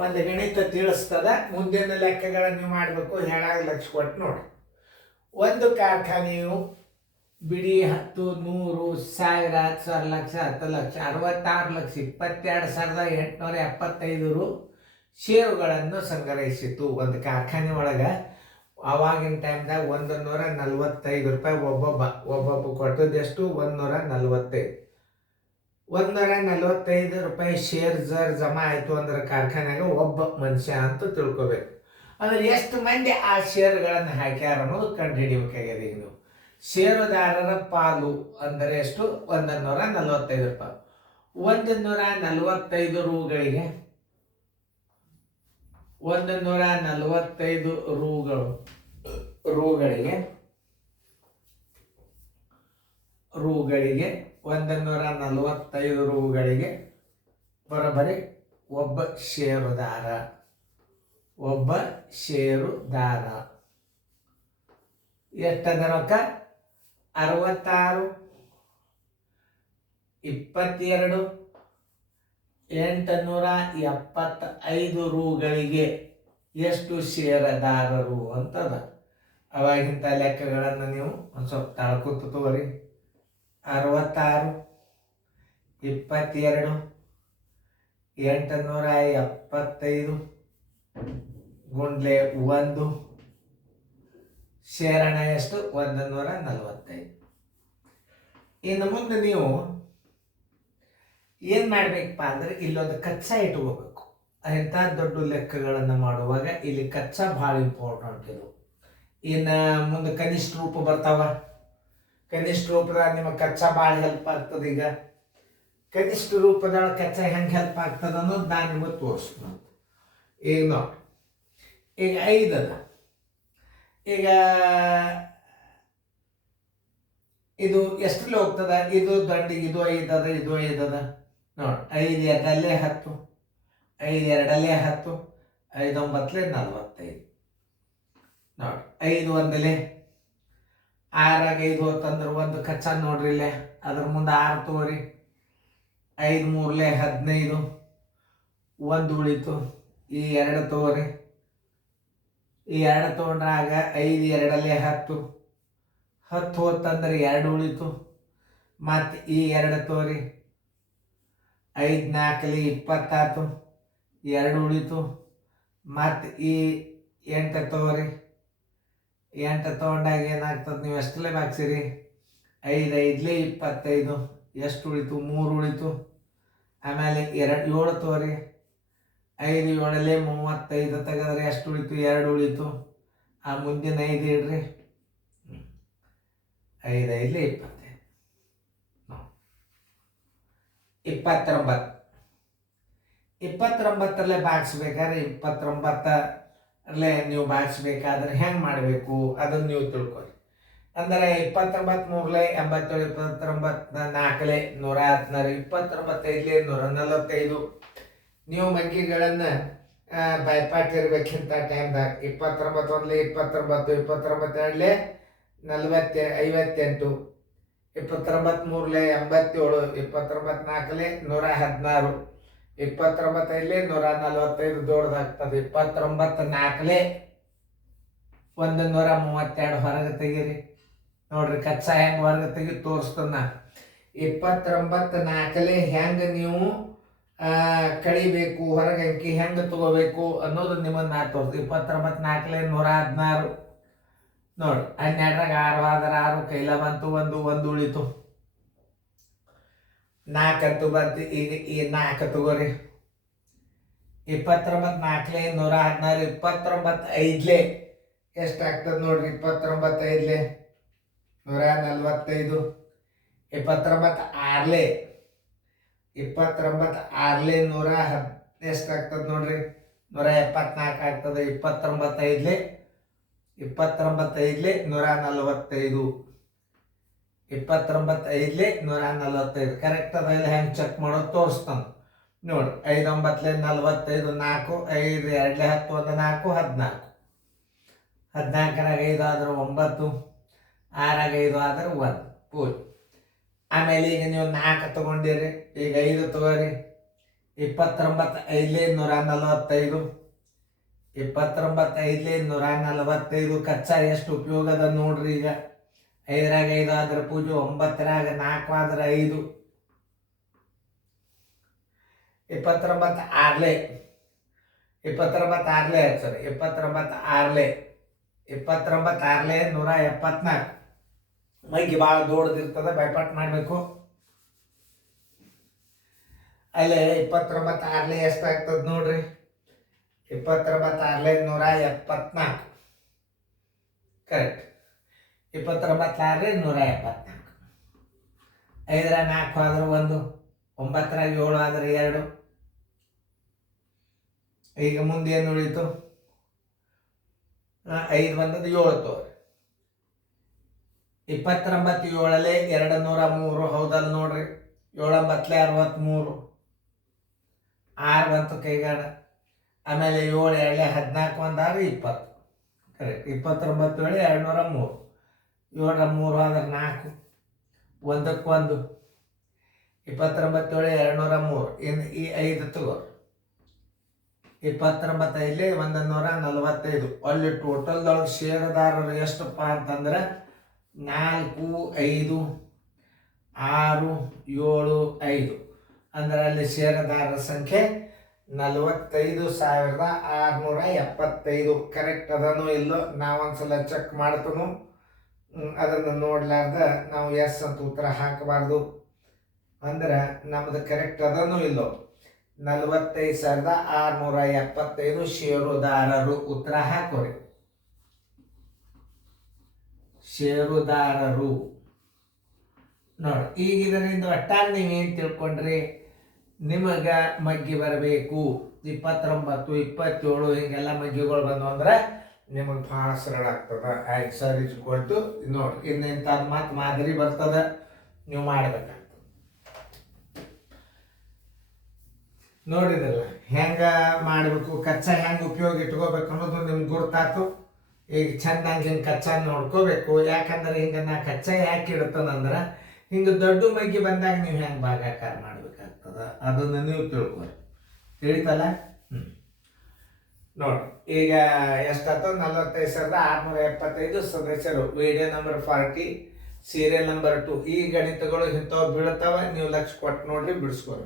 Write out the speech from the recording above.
ಒಂದು ಗಣಿತ ತಿಳಿಸ್ತದ. ಮುಂದಿನ ಲೆಕ್ಕಗಳನ್ನು ನೀವು ಮಾಡಬೇಕು. ಹೇಳಾಗ ಲಕ್ಷ ಕೊಟ್ಟು ನೋಡಿ. ಒಂದು ಕಾರ್ಖಾನೆಯು ಬಿಡಿ 10, 100, 1000, 10,000, ಲಕ್ಷ, 10 ಲಕ್ಷ, 66,22,875 ಷೇರುಗಳನ್ನು ಸಂಗ್ರಹಿಸಿತು. ಒಂದು ಕಾರ್ಖಾನೆ ಒಳಗೆ ಆವಾಗಿನ ಟೈಮ್ದಾಗ 145 ರೂಪಾಯಿ ಒಬ್ಬೊಬ್ಬ ಕೊಟ್ಟದೆಷ್ಟು 145. 145 ರೂಪಾಯಿ ಶೇರ್ ಜಮಾ ಆಯಿತು ಅಂದ್ರೆ ಕಾರ್ಖಾನೆಗೆ ಒಬ್ಬ ಮನುಷ್ಯ ಅಂತ ತಿಳ್ಕೊಬೇಕು. ಅಂದ್ರೆ ಎಷ್ಟು ಮಂದಿ ಆ ಶೇರ್ಗಳನ್ನು ಹಾಕ್ಯಾರ ಅನ್ನೋದು ಕಂಡು ಹಿಡಿಬೇಕಾಗಿದೆ. ಈಗ ನೀವು ಷೇರುದಾರರ ಪಾಲು ಅಂದರೆ ಎಷ್ಟು? 145 ರೂಪಾಯಿ. 145 ರೂಗಳಿಗೆ 145 ರೂಗಳಿಗೆ 145 ರೂಗಳಿಗೆ ಬರೋಬ್ಬರಿ ಒಬ್ಬ ಷೇರುದಾರ ಎಷ್ಟದ ರೊಕ್ಕ? 66, 22, 875 ರೂಗಳಿಗೆ ಎಷ್ಟು ಷೇರುದಾರರು ಅಂತದ. ಅವಾಗಿಂತ ಲೆಕ್ಕಗಳನ್ನು ನೀವು ಒಂದು ಸ್ವಲ್ಪ ತಾಳ್ಕೊತ ತಗೋರಿ. 66, 22, 875 ಗುಂಡ್ಲೆ 1 ಶೇರಣ ಎಷ್ಟು? 145. ಇನ್ನು ಮುಂದೆ ನೀವು ಏನು ಮಾಡಬೇಕಪ್ಪ ಅಂದ್ರೆ ಇಲ್ಲೊಂದು ಕಚ್ಚಾ ಇಟ್ಕೋಬೇಕು. ಇಂಥ ದೊಡ್ಡ ಲೆಕ್ಕಗಳನ್ನು ಮಾಡುವಾಗ ಇಲ್ಲಿ ಕಚ್ಚಾ ಭಾಳ ಇಂಪಾರ್ಟೆಂಟ್. ಇದು ಇನ್ನು ಮುಂದೆ ಕನಿಷ್ಠ ರೂಪ ಬರ್ತಾವ. ಕನಿಷ್ಠ ರೂಪದಾಗ ನಿಮಗೆ ಕಚ್ಚಾ ಭಾಳ ಹೆಲ್ಪ್ ಆಗ್ತದೆ. ಈಗ ಕನಿಷ್ಠ ರೂಪದೊಳಗೆ ಕಚ್ಚಾ ಹೆಂಗೆ ಹೆಲ್ಪ್ ಆಗ್ತದೆ ಅನ್ನೋದು ನಾನು ನಿಮಗೆ ತೋರಿಸ್ತೀನಿ. ಈಗ ನೋಡಿ, ಈಗ 5 ಅದ. ಈಗ ಇದು ಎಷ್ಟರಲ್ಲಿ ಹೋಗ್ತದ? ಇದು ದಂಡಿಗೆ ಇದು 5 ಅದ, ಇದು 5 ಅದ ನೋಡಿ. 5 ಎರಡಲ್ಲೇ 10, 5 ಎರಡಲ್ಲೇ 10, 5 9 45 ನೋಡಿ. 5 ಒಂದಲೇ 6 5 ಹೊತ್ತಂದ್ರೆ ಒಂದು ಕಚ್ಚಾ ನೋಡ್ರಿ ಇಲ್ಲೇ. ಅದ್ರ ಮುಂದೆ 6 ತಗೋರಿ. 5 3 15, 1 ಉಳಿತು. ಈ 2 ತಗೋರಿ. ಈ 2 ತೊಗೊಂಡ್ರಾಗ 5 ಎರಡಲ್ಲೇ 10, 10 ಹೊತ್ತಂದ್ರೆ 2 ಉಳಿತು. ಮತ್ತು ಈ 2 ತಗೋರಿ. 5 4 20 ಆಯ್ತು, 2 ಉಳಿತು. ಮತ್ತು ಈ 8 ತಗೋರಿ. 8 ತೊಗೊಂಡಾಗ ಏನಾಗ್ತದೆ? ನೀವು ಎಷ್ಟಲ್ಲೇ ಬಾಗ್ಸಿರಿ? 5 5 25 ಎಷ್ಟು ಉಳಿತು? 3 ಉಳಿತು. ಆಮೇಲೆ 7 ತಗೋರಿ. 5 7 35 ತೆಗೆದ್ರೆ ಎಷ್ಟು ಉಳಿತು? 2 ಉಳಿತು. ಆ ಮುಂದಿನ 5 ಇಡ್ರಿ. 5 5 25 29. 29ರಲ್ಲೇ ಬಾಗಿಸ್ಬೇಕಾದ್ರೆ 29ರಲ್ಲೇ ನೀವು ಬಾಗಿಸ್ಬೇಕಾದ್ರೆ ಹೆಂಗೆ ಮಾಡಬೇಕು ಅದನ್ನು ನೀವು ತಿಳ್ಕೊಳ್ಳಿ. ಅಂದರೆ 29 3 87, 29 4 116, 29 145 ನೀವು ಮಗ್ಗಿಗಳನ್ನು ಬೈಪಾಟ್ ಇರ್ಬೇಕಿಂತ ಟೈಮ್ದಾಗ 29 1 29, 29 2 40 58, 29 3 87, 29 4 116, 29 145 ದೊಡ್ಡದಾಗ್ತದೆ. 29 4 132 ಹೊರಗೆ ತೆಗೀರಿ. ನೋಡ್ರಿ ಕಚ್ಚಾ ಹೆಂಗೆ ಹೊರಗೆ ತೆಗಿ ತೋರಿಸ್ತನ. 29 4 ಹೆಂಗೆ ನೀವು ಕಳಿಬೇಕು, ಹೊರಗೆ ಅಂಕಿ ಹೆಂಗೆ ತಗೋಬೇಕು ಅನ್ನೋದು ನಿಮ್ಮನ್ನು ನಾ ತೋರಿಸ್ತು. 29 4 116 ನೋಡಿ. 12ರಾಗ 6 ಆದ್ರೆ 6 ಕೈಲ ಬಂತು. 1 ಉಳಿತು. 4 ಅಂತೂ ಬಂತು. ಈಗ ಈ 4 ತಗೋರಿ. 29 4 116, 29 5 ಎಷ್ಟಾಗ್ತದೆ ನೋಡ್ರಿ? 29 5 145, 29 6 29 6 110 ಎಷ್ಟಾಗ್ತದೆ ನೋಡ್ರಿ? 174 ಆಗ್ತದೆ. 29 5 145, 29 5 145 ಕರೆಕ್ಟ್ ಅದ. ಹೆಂಗೆ ಚೆಕ್ ಮಾಡೋದು ತೋರಿಸ್ತಾನೆ ನೋಡಿ. 5 9 45, 4 5 2 10, 1 4 14, 14ರಾಗ 5 ಆದ್ರೆ 9, 6ರಾಗ 5 ಆದ್ರೆ 1 ಪೂಜ್. ಆಮೇಲೆ ಈಗ ನೀವು 4 ತಗೊಂಡಿರಿ. ಈಗ 5 ತಗೋರಿ. 29 5 145, 29 5 145. ಕಚ್ಚಾ ಎಷ್ಟು ಉಪಯೋಗ ಅದ ನೋಡ್ರಿ. ಈಗ 5ರಾಗ 5 ಆದ್ರೆ ಪೂಜೆ, 9ರಾಗ 4 ಆದ್ರೆ 5, 29 ಆರ್ಲೆ 29 ಆರ್ಲೆ ಸರಿ 29 ಆರ್ಲೆ 29 ಆರ್ಲೆ 174. ಮೈಗೆ ಭಾಳ ದೊಡ್ಡದಿರ್ತದೆ, ಬೈಪಾಟ್ ಮಾಡಬೇಕು. ಅಲ್ಲೇ 29 ಆರ್ಲೆ ಎಷ್ಟಾಗ್ತದೆ ನೋಡ್ರಿ. 29 ಆರ್ಲೆ 174 ಕರೆಕ್ಟ್. 29 ಆರ್ಲೆ 174. 5ರಾಗ 4 ಆದ್ರೆ 1, 9ರಾಗ 7 ಆದ್ರೆ 2. ಈಗ ಮುಂದೆ ಏನು ಉಳಿತು? 5 ಬಂದದ್ದು 7 ತೋರಿ. 29 7 203 ಹೌದಲ್ಲ ನೋಡ್ರಿ. 7 9 63, 6 ಬಂತು ಕೈಗಾಡ. ಆಮೇಲೆ 7 2 14 ಒಂದಾಗ 20 ಕರೆಕ್ಟ್. 29 7 203, 7 3 ಆದ್ರೆ 4, 1ಕ್ಕೆ 1. 29 7 203. ಇನ್ನು ಈ 5 ತಗೋ. 29 5 145. ಅಲ್ಲಿ ಟೋಟಲ್ದೊಳಗೆ ಷೇರುದಾರರು ಎಷ್ಟಪ್ಪ ಅಂತಂದ್ರೆ 4 5 6 7 5. ಅಂದ್ರೆ ಅಲ್ಲಿ ಷೇರುದಾರರ ಸಂಖ್ಯೆ 45,675. ಕರೆಕ್ಟ್ ಅದನ್ನು ಇಲ್ಲೋ ನಾವೊಂದ್ಸಲ ಚೆಕ್ ಮಾಡ್ತನು. ಅದನ್ನು ನೋಡ್ಲಾರ್ದ ನಾವು ಎಸ್ ಅಂತ ಉತ್ತರ ಹಾಕಬಾರ್ದು. ಅಂದ್ರೆ ನಮ್ದು ಕರೆಕ್ಟ್ ಅದನ್ನು ಇಲ್ಲೋ. 45,675 ಷೇರುದಾರರು. ಉತ್ತರ ಹಾಕೋರಿ. ಷೇರುದಾರರು ನೋಡಿ. ಈಗ ಇದರಿಂದ ಒಟ್ಟಾಗಿ ನೀವೇನು ತಿಳ್ಕೊಂಡ್ರಿ? ನಿಮಗೆ ಮಗ್ಗಿ ಬರಬೇಕು 29 27 ಹಿಂಗೆಲ್ಲ ಮಗ್ಗಿಗಳು ಬಂದು ಅಂದ್ರೆ ನಿಮಗೆ ಭಾಳ ಸರಳ ಆಗ್ತದೆ. ಆಯ್ತು ಸರ್ ಇಟ್ಕೊಳ್ತು ನೋಡಿ. ಇನ್ನಿಂಥದ್ದು ಮತ್ತು ಮಾದರಿ ಬರ್ತದೆ, ನೀವು ಮಾಡಬೇಕಾಗ್ತದೆ. ನೋಡಿದ್ರಲ್ಲ ಹೆಂಗೆ ಮಾಡಬೇಕು, ಕಚ್ಚಾ ಹೆಂಗೆ ಉಪಯೋಗ ಇಟ್ಕೋಬೇಕು ಅನ್ನೋದು ನಿಮ್ಗೆ ಗುರ್ತಾತು. ಈಗ ಚೆಂದಂಗೆ ಹಿಂಗೆ ಕಚ್ಚಾ ನೋಡ್ಕೋಬೇಕು. ಯಾಕಂದ್ರೆ ಹಿಂಗೆ ನಾ ಕಚ್ಚಾ ಯಾಕೆ ಇಡ್ತಾನಂದ್ರೆ ಹಿಂಗೆ ದೊಡ್ಡ ಮಗ್ಗಿ ಬಂದಾಗ ನೀವು ಹೆಂಗೆ ಭಾಗಾಕಾರ ಮಾಡ್ಬೇಕಾಗ್ತದ ಅದನ್ನು ನೀವು ತಿಳ್ಕೊರಿ. ತಿಳಿತಲ್ಲ? ನೋಡಿ ಈಗ ಎಷ್ಟಾಯ್ತು? 45,675 ಸದಸ್ಯರು. Video number 40, serial number 2. ಈ ಗಣಿತಗಳು ಇಂಥವು ಬೀಳ್ತಾವ. ನೀವು ಲಕ್ಷ ಕೊಟ್ಟು ನೋಡ್ರಿ, ಬಿಡಿಸ್ಕೊರಿ.